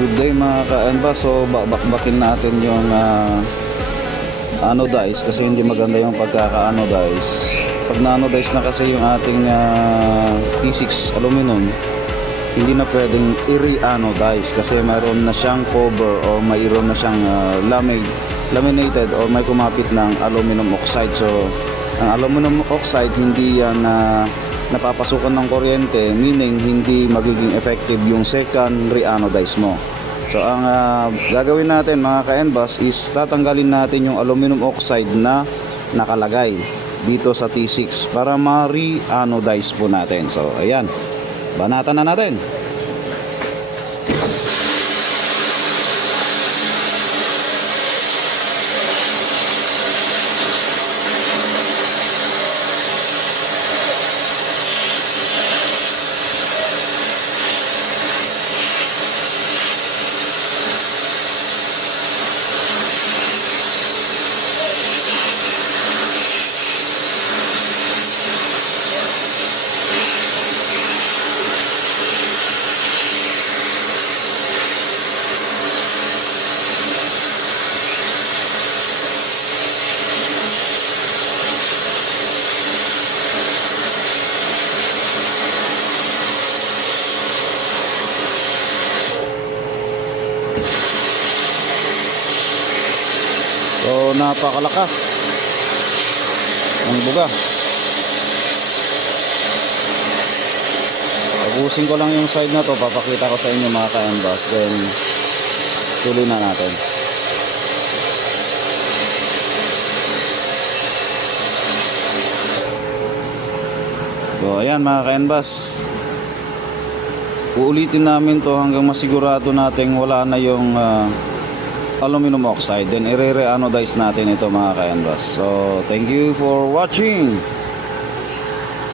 Good day mga ka-enba. So bakbakin natin yung anodize kasi hindi maganda yung pagkaka-anodize. Pag na-anodize na kasi yung ating T6 aluminum, hindi na pwedeng i-re-anodize kasi mayroon na siyang cover o mayroon na siyang laminated or may kumapit ng aluminum oxide. So ang aluminum oxide hindi yan napapasukan ng kuryente, meaning hindi magiging effective yung second re-anodize mo. So ang gagawin natin mga ka-enbas is tatanggalin natin yung aluminum oxide na nakalagay dito sa T6 para ma-re-anodize po natin. So ayan, banatan na natin. So napakalakas ang buga. Tapusin ko lang yung side na to, papakita ko sa inyo mga ka-enbas, then tuloy na natin. So ayan mga ka-enbas, uulitin namin to hanggang masigurado nating wala na yung aluminum oxide, then i-re-anodize natin ito mga ka-enbas. So thank you for watching.